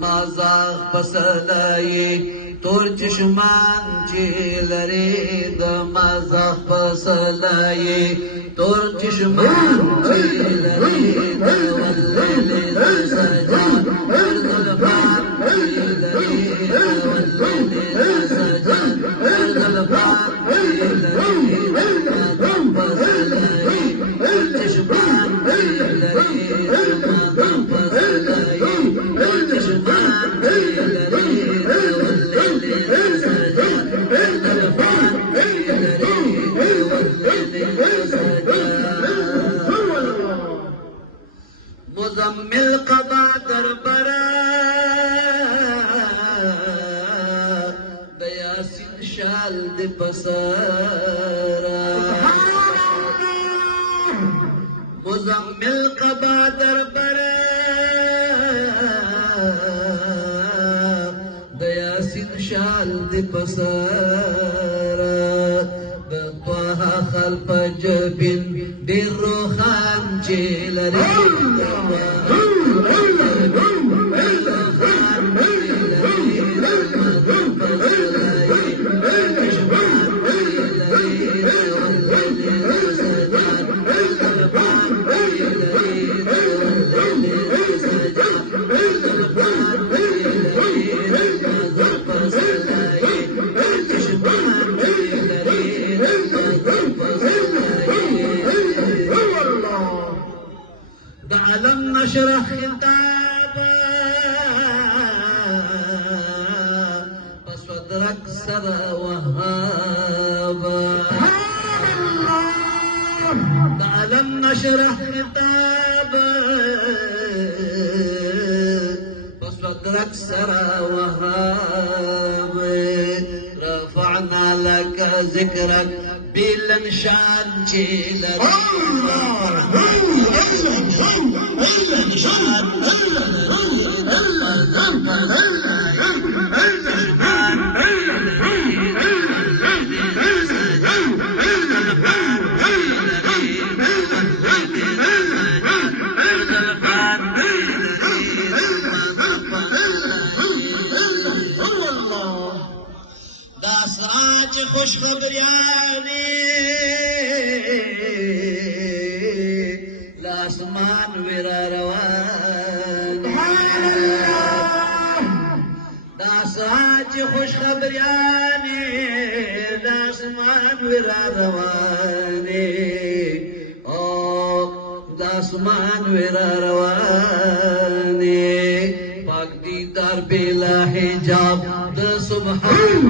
مازاغ پسلایی تور چشمان چی لری د مازاغ پسلایی تور چشمان چی لری د واللیل سجاد ورزلفان چی لری د واللیل سجاد ورزلفان چی لری د مازاغ پسلایی تور چشمان چی لری د مازاغ پسلایی مزمل قضا دربرا د یاسین شال د پسرا مزمل قضا دربرا د یاسین شال د پسرا د طه خلف جبین ډیر روخان چې لري ألم نشرح خطابا فصدرك سرى وهابا ألم نشرح خطابا فصدرك سرى وهابا رفعنا لك ذكرك بالانشاد جيلك داسراج خوش خبریانی لاسمان ورا روان داسراج خوش خبریانی لاسمان ورا روان داسمان ورا روان پاک دیدار بلا حجاب د سبحان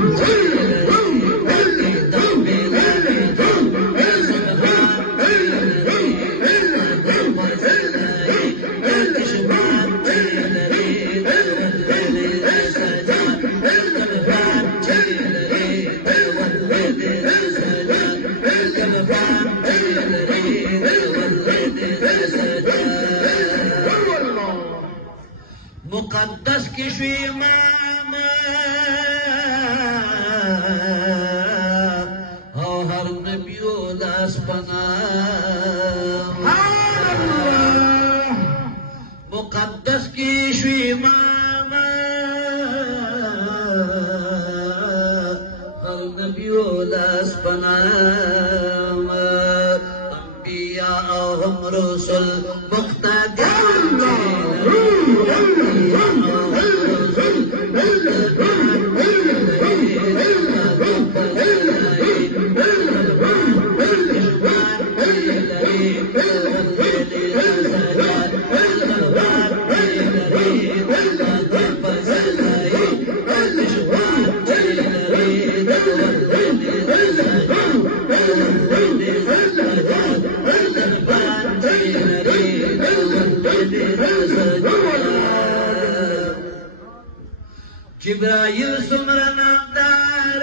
مقدس کی شوی ماما او هر نبیو لاس پنا مقدس کی شوی ماما هر نبیو لاس پنا انبیاء هم رسل مقتدیان جبرائیل سمرا نامدار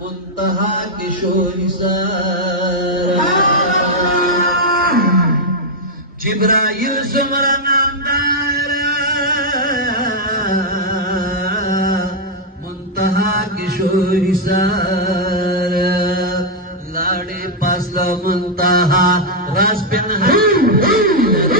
منتہا کشوری سارا جبرائیل سمرا نامدار منتہا کشوری سارا لاڑے پاسلا منتہا راس پن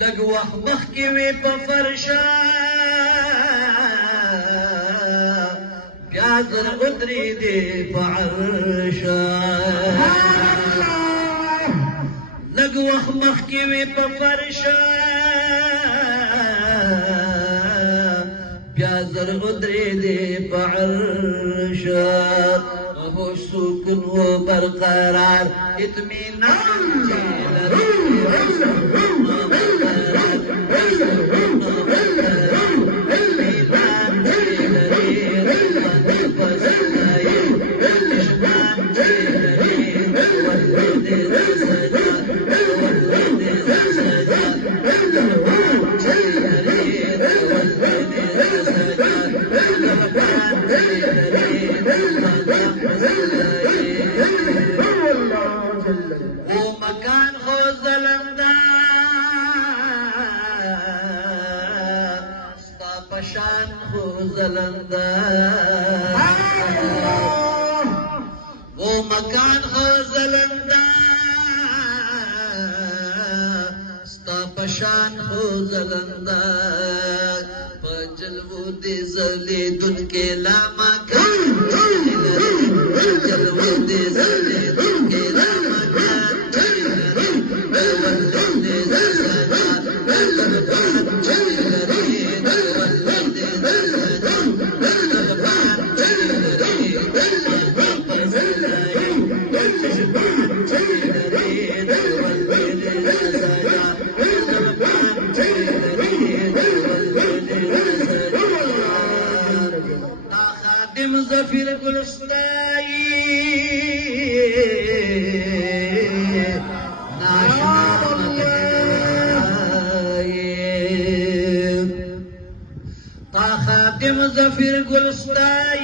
لقوه مخكوي بفرشا بيازر قدري دي بعرشا لقوه مخكوي بفرشا بيازر قدري دي بعرشا مهوش سكن وبرقرار اطمئنان ومكان خوزلندا استابشان خوزلندا ومكان خوزلندا استابشان خوزلندا پجلو دي زلي دن کے لاما کان پجلو دي زلي دن کے لاما کان خادم زفير قلستاي خادم زفير قلستاي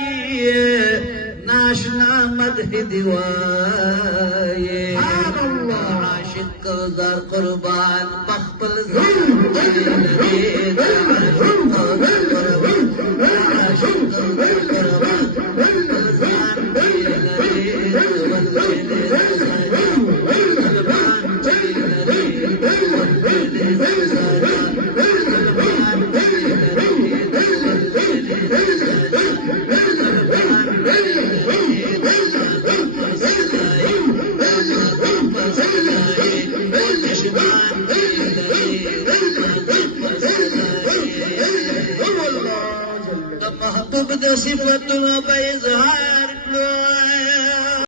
ناشنا مدح دواي عاشق زار قربان بخبل محبوب صفة بإظهار